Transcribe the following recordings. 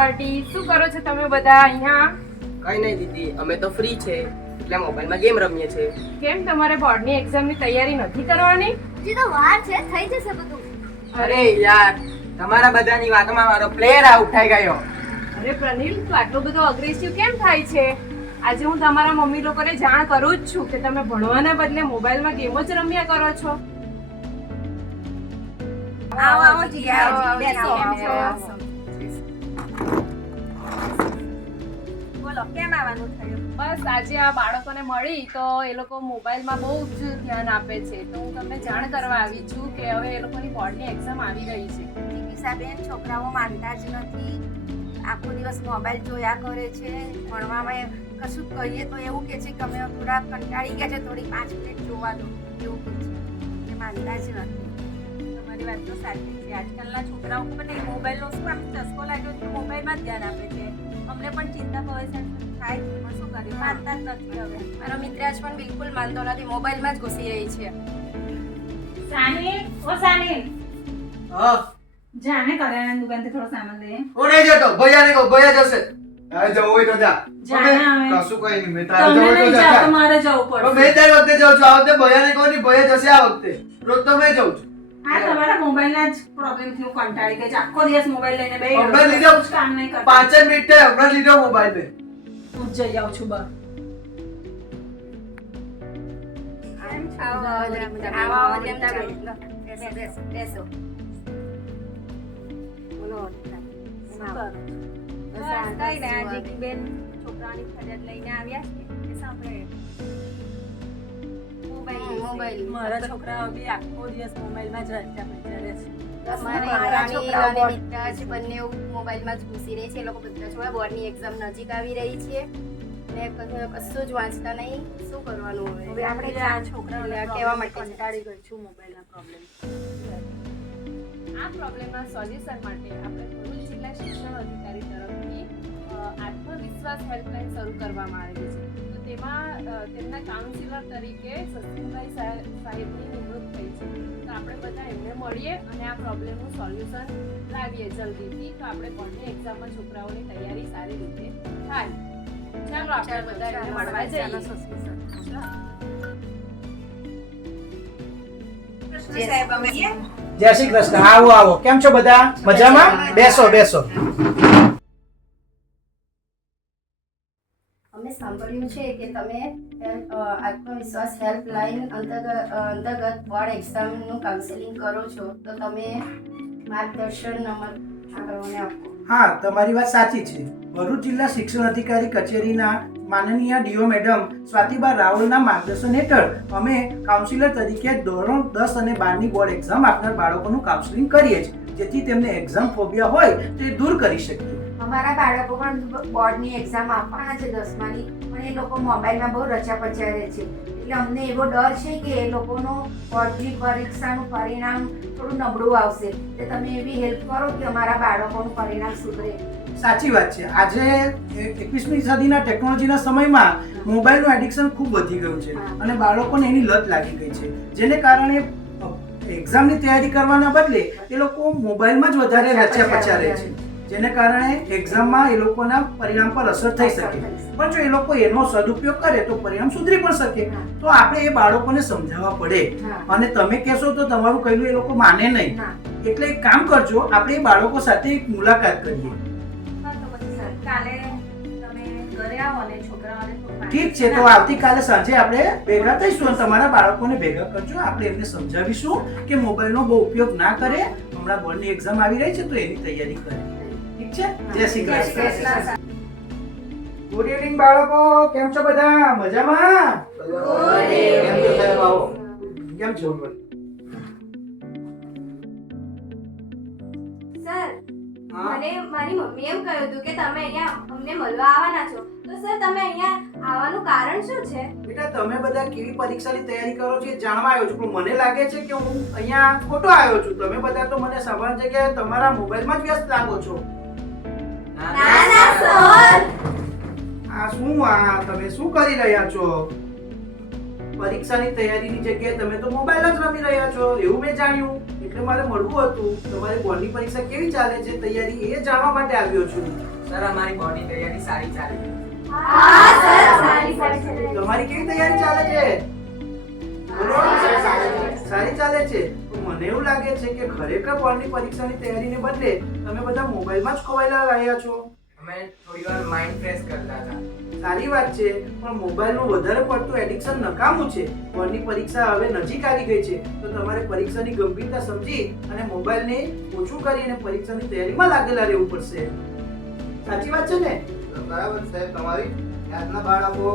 Party. શું કરો છો તમે બધા અહીંયા? કઈ નહીં દીદી, અમે તો ફ્રી છે એટલે મોબાઈલમાં ગેમ રમીએ છીએ. કેમ તમારે બોર્ડની એક્ઝામની તૈયારી નથી કરવાની? હજી તો વાર છે, થઈ જશે બધું. અરે યાર, તમારા બધાની વાતમાં મારો પ્લેયર આઉટ થઈ ગયો. અરે પ્રનિલ, તું આટલો બધો અગ્રેસિવ કેમ થાય છે? આજે હું તમારા મમ્મી લોકોને જાણ કરું જ છું કે તમે ભણવાના બદલે મોબાઈલમાં ગેમો જ રમ્યા કરો છો. આવો આવો જી, આવો બેસો, બેસો. બેસો. બોલો, કેમ આવવાનું થયું? બસ આજે આ બાળકોને મળી તો એ લોકો મોબાઈલમાં બહુ જ ધ્યાન આપે છે, તો હું તમને જાણ કરવા આવી છું કે હવે એ લોકોની બોર્ડની એક્ઝામ આવી રહી છે. દીક્ષાબેન, છોકરાઓ માનતા જ નથી. આખો દિવસ મોબાઈલ જોયા કરે છે. ભણવામાં કશું કહીએ તો એવું કે છે કે અમે થોડા કંટાળી ગયા છે, થોડી 5 મિનિટ જોવા દો, એવું કે છે. એ માનતા જ નથી. તમારી વાત તો સાચી છે. આજકાલના છોકરાઓ પર નહીં, મોબાઈલનો શું આમ ચસ્કો લાગ્યો છે, મોબાઈલમાં જ ધ્યાન આપે છે. અમને પણ ચિંતા હોય છે, થાય પણ શું કરીએ, માનતા જ નથી. હવે મારો મિત્ર જ પણ બિલકુલ માનતો નથી, મોબાઈલમાં જ ઘૂસી રહી છે. સાનિલ, ઓ સાનિલ, હા, જાને કરિયાણાની દુકાનથી થોડો સામાન લઈ. હું નહીં જતો, ભૈયાને કહો, ભૈયા જશે. હવે જવું હોય તો જા. જાને હવે. કશું કઈ નહીં, મેં તારે તમે જવું હોય નહીં તો જાઓ જા. તો મારે જવું પણ પડશે. મેં દર વખતે જાઉં છું, આ વખતે ભૈયાને કહો નહીં, ભૈયા જશે આ વખતે. રોજ તો મેં જઉં છું. આ તમારા મોબાઈલના જ પ્રોબ્લેમથી હું કંટાળી ગઈ છું. આખો દિવસ મોબાઈલ લઈને બેહી રહું. હમણાં લીધો, કશું જ કામ નહીં કરતા. 5 જ મિનિટ થાય, હમણાં લીધો મોબાઈલ મેં. હું જ જઈ આવું છું બસ. બેસો. બોલો. કઈ ને આ જીગીબેન છોકરાની ફરિયાદ લઈને આવ્યા છે કે સાંભળે મોબાઈલ મારા છોકરાઓ બી આખો દિવસ મોબાઈલમાં જ રચ્યા પચ્યા રહે છે. મારા છોકરાઓ અને મિત્ર છે, બંને મોબાઈલમાં જ ઘૂસી રહી છે. એ લોકો બધા છોકરા બોર્ડની એક્ઝામ નજીક આવી રહી છે ને કશું જ વાંચતા નહીં. શું કરવાનું હવે આપણે આ છોકરાઓને કહેવા માટે કંટાળી ગઈ છું મોબાઈલના પ્રોબ્લેમ. આ પ્રોબ્લેમના સોલ્યુશન માટે આપણે ભરૂચ જિલ્લા શિક્ષણ અધિકારી તરફથી આત્મવિશ્વાસ હેલ્પલાઇન શરૂ કરવામાં આવેલી છે. તો તેમાં તેમના કાઉન્સિલર તરીકે સચિનભાઈ સાહેબની નિમણૂક થઈ છે. તો આપણે બધા એમને મળીએ અને આ પ્રોબ્લેમનું સોલ્યુશન લાવીએ જલ્દીથી, તો આપણે બોર્ડની એક્ઝામમાં છોકરાઓની તૈયારી સારી રીતે થાય. ચાલો આપણે બધા એમને મળવા જઈએ. સાહેબ અમે જય શ્રી કૃષ્ણ. આવો આવો. કેમ છો બધા? મજામાં? બેસો બેસો. અમે સાંભળ્યું છે કે તમે આત્મવિશ્વાસ હેલ્પલાઇન અંતર્ગત બોર્ડ એક્ઝામનું કાઉન્સેલિંગ કરો છો, તો તમે માર્ગદર્શન છોકરાઓને આપો. હા, તમારી વાત સાચી છે. ભરૂચ જિલ્લા શિક્ષણ અધિકારી કચેરીના માનનીય ડીઓ મેડમ સ્વાતિબા રાવલના માર્ગદર્શન હેઠળ અમે કાઉન્સિલર તરીકે ધોરણ 10 અને 12ની બોર્ડ એક્ઝામ આપનાર બાળકોનું કાઉન્સેલિંગ કરીએ છીએ, જેથી તેમને એક્ઝામ ફોબિયા હોય તે દૂર કરી શકીએ. અમારા બાળકો પણ બોર્ડની એક્ઝામ આપવાના છે 10માની, પણ એ લોકો મોબાઈલમાં બહુ રચા પચ્યા રહે છે. એટલે અમને એવો ડર છે કે એ લોકોનું બોર્ડની પરીક્ષાનું પરિણામ થોડું નબળું આવશે. એટલે તમે એવી હેલ્પ કરો કે અમારા બાળકોનું પરિણામ સુધરે. સાચી વાત છે. આજે 21મી સદીના ટેકનોલોજીના સમયમાં મોબાઈલનું એડિક્શન ખૂબ વધી ગયું છે અને બાળકોને એની લત લાગી ગઈ છે, જેને કારણે એક્ઝામની તૈયારી કરવાના બદલે એ લોકો મોબાઈલમાં જ વધારે રચ્યા પચ્યા રહે છે, જેને કારણે એક્ઝામમાં એ લોકોના પરિણામ પર અસર થઈ શકે. પણ જો એ લોકો એનો સદુપયોગ કરે તો પરિણામ સુધરી પણ શકે. તો આપણે એ બાળકોને સમજાવવા પડે, અને તમે કહેશો તો તમારું કહેલું એ લોકો માને નહીં. એટલે એક કામ કરજો, આપણે એ બાળકો સાથે એક મુલાકાત કરીએ. કાલે તમે ઘરે આવો અને છોકરાઓને ઠીક છે, તો આવતીકાલે સાંજે આપણે ભેગા થઈશું અને તમારા બાળકોને ભેગા કરજો. આપણે એમને સમજાવીશું કે મોબાઈલનો બહુ ઉપયોગ ના કરે. હમણાં બોર્ડની એક્ઝામ આવી રહી છે તો એની તૈયારી કરે. ઠીક છે? જય શ્રી કૃષ્ણ. ગુડ ઇવનિંગ બાળકો. કેમ છો બધા? મજામાં? કેમ છો સાહેબ? આવો. કેમ છો? સર, મને મારી મમ્મી એમ કહ્યું હતું કે તમે અહીંયા અમને મળવા આવવાના છો, તો સર તમે અહીંયા આવવાનું કારણ શું છે? બેટા, તમે બધા કેવી પરીક્ષાની તૈયારી કરો છો એ જાણવા આવ્યો છું, પણ મને લાગે છે કે હું અહીંયા ખોટો આવ્યો છું. તમે બધા તો મને સવાર જગ્યાએ તમારા મોબાઈલમાં જ વ્યસ્ત લાગો છો. ના ના સર, આ શું? આ તમે શું કરી રહ્યા છો? પરીક્ષાની તૈયારીની જગ્યાએ તમે તો મોબાઈલ જ રમી રહ્યા છો એવું મેં જાણ્યું. એટલે મારે મળવું હતું. તમારી બોર્ડની પરીક્ષા કેવી ચાલે છે તૈયારી એ જાણવા માટે આવ્યો છું. સર અમારી બોર્ડની તૈયારી સારી ચાલી રહી છે. હા સર સારી સારી તમારી કેવી તૈયારી ચાલે છે? બોલો. સારી ચાલે છે. તો મને એવું લાગે છે કે ખરેખર બોર્ડની પરીક્ષાની તૈયારીને બદલે તમે બધા મોબાઈલમાં જ ખોવાયેલા રહ્યા છો. અમે થોડી વાર માઇન્ડ ફ્રેશ કરતા હતા. સારી વાત છે, પણ મોબાઈલનું વધારે પડતું એડિક્શન નકામું છે. બોર્ડની પરીક્ષા હવે નજીક આવી ગઈ છે, તો તમારે પરીક્ષાની ગંભીરતા સમજી અને મોબાઈલને ઓછું કરીને પરીક્ષાની તૈયારીમાં લાગેલા રહેવું પડશે. સાચી વાત છે ને? બરાબર સાહેબ તમારી. આજના બાળકો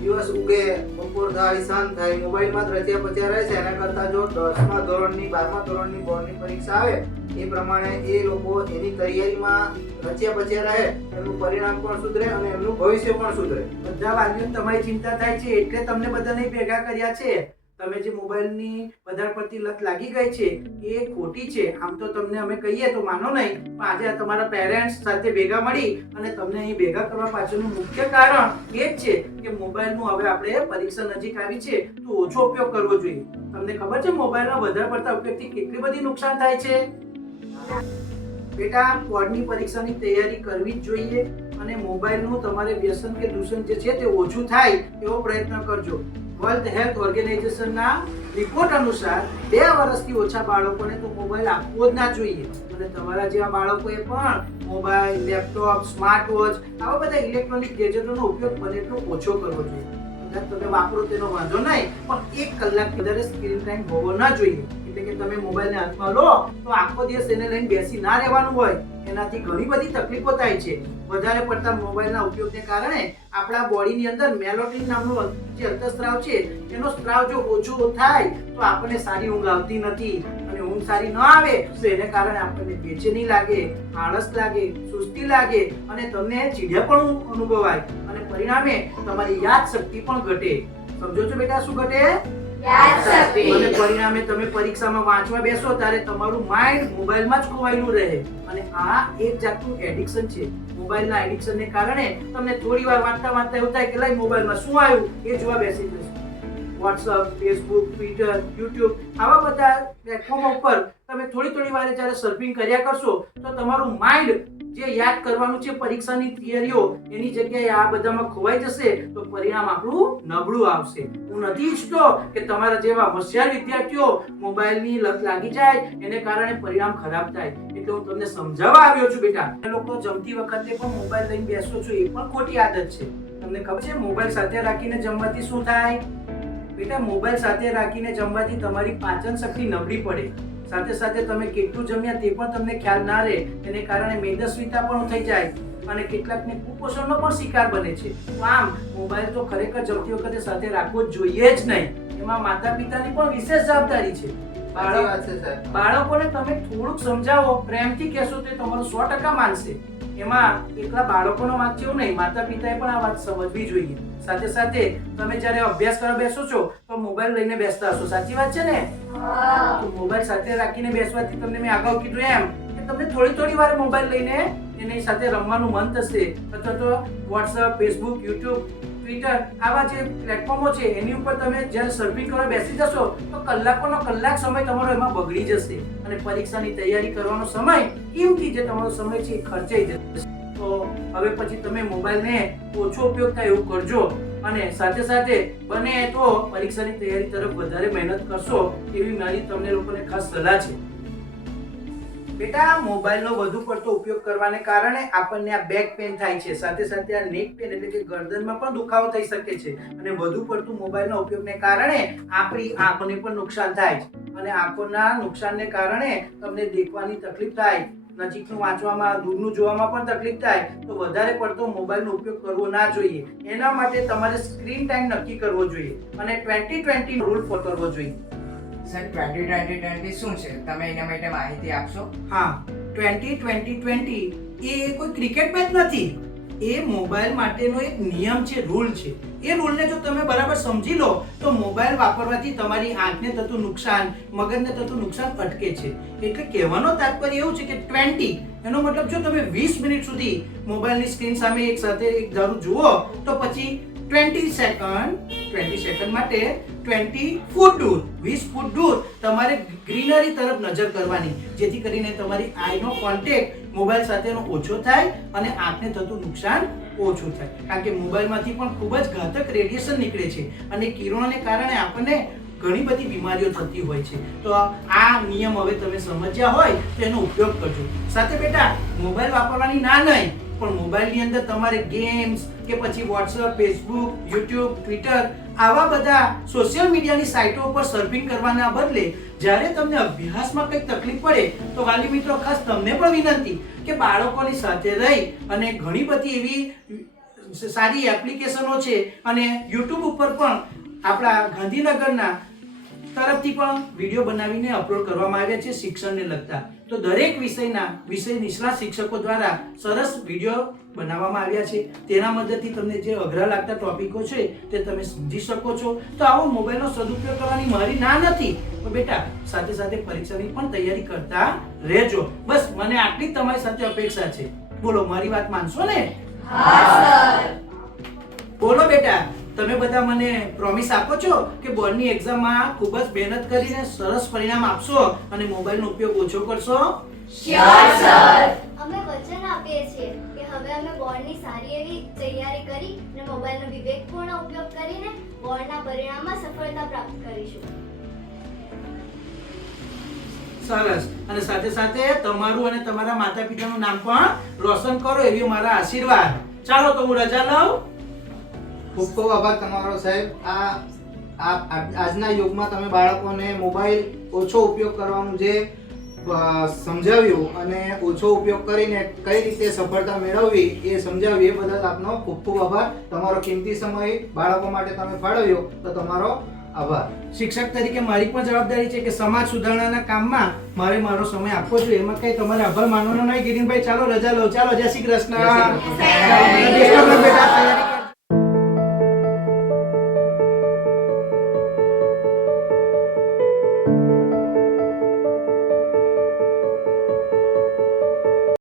દિવસ ઉગે, બપોર થાય, સાંજ થાય, મોબાઈલમાં જ રચ્યા પચ્યા રહે છે. એના કરતાં જો 10મા ધોરણની 12મા ધોરણની બોર્ડની પરીક્ષા આવે એ પ્રમાણે એ લોકો એની તૈયારીમાં રચ્યા પચ્યા રહે, એમનું પરિણામ પણ સુધરે અને એમનું ભવિષ્ય પણ સુધરે. બધા વાલીઓને તમારી ચિંતા થાય છે એટલે તમને બધાને ભેગા કર્યા છે. તમે જે મોબાઈલની વધારે પડતી લત લાગી ગઈ છે એ ખોટી છે. આમ તો તમને અમે કહીએ તો માનો નહીં, પણ આજે તમારા પેરેન્ટ્સ સાથે ભેગા મળી અને તમને અહીં ભેગા કરવા પાછળનું મુખ્ય કારણ એ જ છે કે મોબાઈલનું હવે આપણે પરીક્ષા નજીક આવી છે તો ઓછો ઉપયોગ કરવો જોઈએ. તમને ખબર છે મોબાઈલના વધારે પડતા ઉપયોગથી કેટલી બધી નુકસાન થાય છે? બેટા, બોર્ડની પરીક્ષાની તૈયારી કરવી જ જોઈએ અને મોબાઈલનું તમારે વ્યસન કે દૂષણ જે છે તે ઓછું થાય એવો પ્રયત્ન કરજો. વર્લ્ડ હેલ્થ ઓર્ગેનાઇઝેશનના રિપોર્ટ અનુસાર 2 વર્ષથી ઓછા બાળકોને તો મોબાઈલ આપવો જ ના જોઈએ. અને તમારા જેવા બાળકોએ પણ મોબાઈલ, લેપટોપ, સ્માર્ટ વોચ આવા બધા ઇલેક્ટ્રોનિક ગેજેટોનો ઉપયોગ બને એટલો ઓછો કરવો જોઈએ. તમે વાપરો તેનો વાંધો નહીં, પણ 1 કલાક વધારે સ્ક્રીન ટાઈમ હોવો ના જોઈએ. એટલે કે તમે મોબાઈલને હાથમાં લો તો આખો દિવસ એને લઈને બેસી ના રહેવાનું હોય. એનાથી ઘણી બધી તકલીફો થાય છે. વધારે પડતા મોબાઈલના ઉપયોગને કારણે આપણા બોડીની અંદર મેલોટોનિન નામનું જે અંતઃસ્ત્રાવ છે એનો સ્ત્રાવ જો ઓછો થાય તો આપણને સારી ઊંઘ આવતી નથી અને ઊંઘ સારી ન આવે તો એને કારણે આપણને બેચેની લાગે, આળસ લાગે, સુસ્તી લાગે અને તમને ચીડિયાપણું અનુભવાય અને પરિણામે તમારી યાદ શક્તિ પણ ઘટે. સમજો છો બેટા શું ઘટે? યાદશક્તિ. અને પરિણામે તમે પરીક્ષામાં વાંચવા બેસો ત્યારે તમારું માઇન્ડ મોબાઈલમાં જ ખોવાયેલું રહે અને આ એક જાતનું એડિક્શન છે. મોબાઈલના એડિક્શનને કારણે તમને થોડી વાર વાંચતા વાંચતા એવું થાય કે લાઈ મોબાઈલમાં શું આવ્યું એ જોવા બેસી જશો. વોટ્સઅપ, ફેસબુક, ટ્વિટર, યુટ્યુબ આવા બધા પ્લેટફોર્મ ઉપર તમે થોડી વારે જ્યારે સર્ફિંગ કર્યા કરશો તો તમારું માઇન્ડ જે યાદ કરવાનું છે પરીક્ષાની થિયરીઓ એની જગ્યાએ આ બધામાં ખોવાઈ જશે તો પરિણામ આપણું નબળું આવશે. હું નથી ઈચ્છતો કે તમારા જેવા હોશિયાર વિદ્યાર્થીઓ મોબાઈલની લત લાગી જાય એને કારણે પરિણામ ખરાબ થાય. એટલે હું તમને સમજાવવા આવ્યો છું બેટા. તમે લોકો જમતી વખતે પણ મોબાઈલ લઈને બેસો છો એ પણ ખોટી આદત છે. તમને ખબર છે મોબાઈલ સાથે રાખીને જમવાથી શું થાય? બેટા, મોબાઈલ સાથે રાખીને જમવાથી તમારી પાચન શક્તિ નબળી પડે. સાથે સાથે તમે કેટલું જમ્યા તે પણ તમને ખ્યાલ ના રહે. એને કારણે મેદસ્વીતા પણ થઈ જાય અને કેટલાકને કુપોષણનો પણ શિકાર બને છે. તો આમ મોબાઈલ તો ખરેખર જમતી વખતે સાથે રાખવો જોઈએ જ નહીં. એમાં માતા પિતાની પણ વિશેષ જવાબદારી છે. સાચી વાત છે સાહેબ. બાળકોને તમે થોડુંક સમજાવો, પ્રેમથી કહેશો તે તમારું 100% માનશે. એમાં એકલા બાળકોનો વાંક છે એવું નહીં, માતા પિતાએ પણ આ વાત સમજવી જોઈએ. સાથે સાથે તમે જ્યારે અભ્યાસ કરવા બેસો છો તો મોબાઈલ લઈને બેસતા હશો. સાચી વાત છે ને? તો મોબાઈલ સાથે રાખીને બેસવાથી તમને મેં અગાઉ કીધું એમ કે તમને થોડી વાર મોબાઈલ લઈને એની સાથે રમવાનું મન થશે અથવા તો વોટ્સઅપ, ફેસબુક, યુટ્યુબ, ટ્વિટર આવા જે પ્લેટફોર્મો છે એની ઉપર તમે જ્યારે સર્ફિંગ કરવા બેસી જશો તો કલાકોનો કલાક સમય તમારો એમાં બગડી જશે અને પરીક્ષાની તૈયારી કરવાનો સમય કિંમતી જે તમારો સમય છે એ ખર્ચાઈ જશે. તો હવે પછી તમે મોબાઈલને ઓછો ઉપયોગ થાય એવું કરજો અને સાથે સાથે બને તો પરીક્ષાની તૈયારી તરફ વધારે મહેનત કરશો એવી મારી તમને લોકોને ખાસ સલાહ છે. બેટા, મોબાઈલનો વધુ પડતો ઉપયોગ કરવાને કારણે આપણને આ બેક પેન થાય છે. સાથે સાથે આ નેક પેન એટલે કે ગરદનમાં પણ દુખાવો થઈ શકે છે અને વધુ પડતું મોબાઈલના ઉપયોગને કારણે આપણી આંખોને પણ નુકસાન થાય છે અને આંખોના નુકસાનને કારણે તમને દેખવાની તકલીફ થાય, નજીકનું વાંચવામાં, દૂરનું જોવામાં પણ તકલીફ થાય. તો વધારે પડતો મોબાઈલનો ઉપયોગ કરવો ના જોઈએ. એના માટે તમારે સ્ક્રીન ટાઈમ નક્કી કરવો જોઈએ અને 20-20 રૂલ ફોલો કરવો જોઈએ. સર 20-20-20 શું છે? તમે એના માટે માહિતી આપશો? હા, 20-20-20 એ કોઈ ક્રિકેટ મેચ નથી. એ મોબાઈલ માટેનો એક નિયમ છે, રૂલ છે. એ રૂલને જો તમે બરાબર સમજી લો તો મોબાઈલ વાપરવાથી તમારી આંખને થતું નુકસાન, મગજને થતું નુકસાન અટકે છે. એટલે કહેવાનો તાત્પર્ય એવું છે કે 20 એનો મતલબ જો તમે 20 મિનિટ સુધી મોબાઈલની સ્ક્રીન સામે એક સાથે એક ધારું જુઓ તો પછી 20 સેકન્ડ 20 સેકન્ડ માટે 20 ફૂટ દૂર 20 ફૂટ દૂર તમારે ગ્રીનરી તરફ નજર કરવાની, જેથી કરીને તમારી આઈનો કોન્ટેક્ટ મોબાઈલ સાથેનો ઓછો થાય અને આંખને થતું નુકસાન ઓછું થાય. કારણ કે મોબાઈલમાંથી પણ ખૂબ જ ઘાતક રેડિયેશન નીકળે છે અને કિરણોને કારણે આપણને ઘણી બધી બીમારીઓ થતી હોય છે. તો આ નિયમ હવે તમે સમજ્યા હોય તો એનો ઉપયોગ કરજો. સાથે બેટા મોબાઈલ વાપરવાની ના નહીં, પણ મોબાઈલની અંદર તમારે ગેમ્સ કે પછી વોટ્સઅપ, ફેસબુક, યુટ્યુબ, ટ્વિટર આવા બધા સોશિયલ મીડિયાની સાઇટો ઉપર સર્ફિંગ કરવાના બદલે જ્યારે તમને અભ્યાસમાં કંઈક તકલીફ પડે તો વાલી મિત્રો ખાસ તમને પણ વિનંતી કે બાળકોની સાથે રહી અને ઘણી બધી એવી સારી એપ્લિકેશનો છે અને યુટ્યુબ ઉપર પણ આપણા ગાંધીનગરના તરફથી પણ વિડીયો બનાવીને અપલોડ કરવામાં આવ્યા છે શિક્ષણને લગતા. તો દરેક વિષય નિષ્ણાત શિક્ષકો દ્વારા સરસ વિડીયો બનાવવામાં આવ્યા છે. તેના મદદથી તમને જે અઘરા લાગતા ટોપિકો છે તે તમે સમજી શકો છો. તો આવો મોબાઈલનો સદુપયોગ કરવાની મારી ના નથી, તો બેટા સાથે સાથે પરીક્ષાની પણ તૈયારી કરતા રહેજો. બસ મને આટલી જ તમારી સાથે અપેક્ષા છે. બોલો, મારી વાત માનશો ને? બોલો બેટા, તમે બધા મને પ્રોમિસ આપો છો કે બોર્ડની એક્ઝામમાં ખૂબ જ મહેનત કરીને સરસ પરિણામ આપશો અને મોબાઈલનો ઉપયોગ ઓછો કરશો? અમે વચન આપીએ છીએ કે હવે અમે બોર્ડની સારી એવી તૈયારી કરી અને મોબાઈલનો વિવેકપૂર્ણ ઉપયોગ કરીને બોર્ડના પરિણામમાં સફળતા પ્રાપ્ત કરીશું. સરસ. અને સાથે સાથે તમારું અને તમારા માતા પિતાનું નામ પણ રોશન કરો એવી મારા આશીર્વાદ. ચાલો તો હું રજા લઉં. ખૂબ ખૂબ આભાર તમારો સાહેબ. આજના યુગમાં તમે બાળકોને મોબાઈલ ઓછો ઉપયોગ કરવાનું જે સમજાવ્યું અને ઓછો ઉપયોગ કરીને કઈ રીતે સફળતા મેળવવી એ સમજાવ્યું, એ બદલ આપનો ખૂબ ખૂબ આભાર. તમારો કિંમતી સમય બાળકો માટે તમે ફાળવ્યો તો તમારો આભાર. શિક્ષક તરીકે મારી પણ જવાબદારી છે કે સમાજ સુધારણાના કામમાં મારે મારો સમય આપવો જોઈએ. એમાં કઈ તમારે આભાર માનવાનો નહીં. ગિરીનભાઈ ચાલો રજા લો. ચાલો, જય શ્રી કૃષ્ણ. જય શ્રી કૃષ્ણ. ચાલો, બેટા તૈયારી